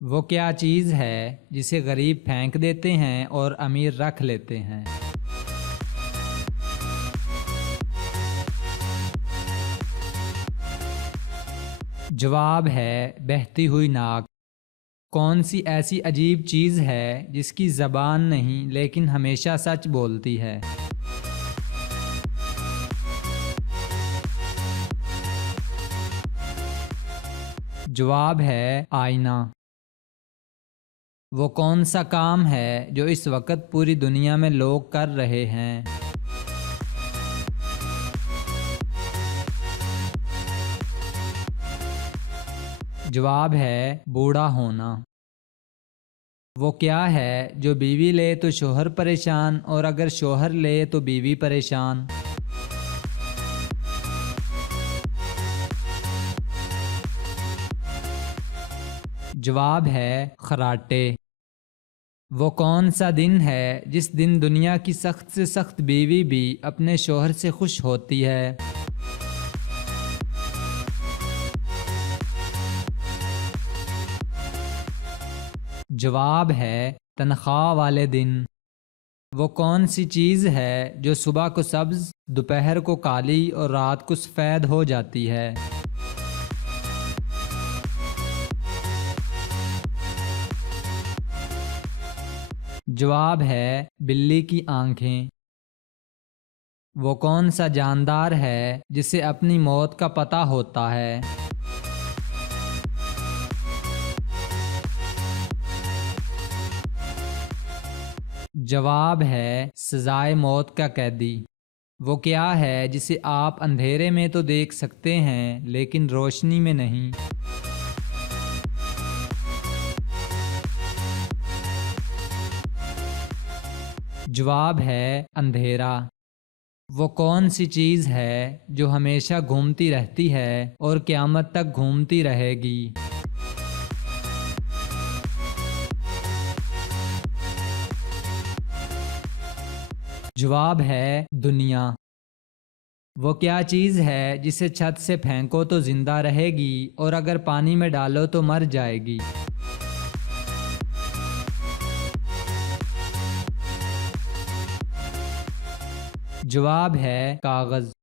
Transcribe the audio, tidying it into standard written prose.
وہ کیا چیز ہے جسے غریب پھینک دیتے ہیں اور امیر رکھ لیتے ہیں؟ جواب ہے بہتی ہوئی ناک۔ کون سی ایسی عجیب چیز ہے جس کی زبان نہیں لیکن ہمیشہ سچ بولتی ہے؟ جواب ہے آئینہ۔ وہ کون سا کام ہے جو اس وقت پوری دنیا میں لوگ کر رہے ہیں؟ جواب ہے بوڑھا ہونا۔ وہ کیا ہے جو بیوی لے تو شوہر پریشان اور اگر شوہر لے تو بیوی پریشان؟ جواب ہے خراٹے۔ وہ کون سا دن ہے جس دن دنیا کی سخت سے سخت بیوی بھی اپنے شوہر سے خوش ہوتی ہے؟ جواب ہے تنخواہ والے دن۔ وہ کون سی چیز ہے جو صبح کو سبز، دوپہر کو کالی اور رات کو سفید ہو جاتی ہے؟ جواب ہے بلی کی آنکھیں۔ وہ کون سا جاندار ہے جسے اپنی موت کا پتہ ہوتا ہے؟ جواب ہے سزائے موت کا قیدی۔ وہ کیا ہے جسے آپ اندھیرے میں تو دیکھ سکتے ہیں لیکن روشنی میں نہیں؟ جواب ہے اندھیرا۔ وہ کون سی چیز ہے جو ہمیشہ گھومتی رہتی ہے اور قیامت تک گھومتی رہے گی؟ جواب ہے دنیا۔ وہ کیا چیز ہے جسے چھت سے پھینکو تو زندہ رہے گی اور اگر پانی میں ڈالو تو مر جائے گی؟ جواب ہے کاغذ۔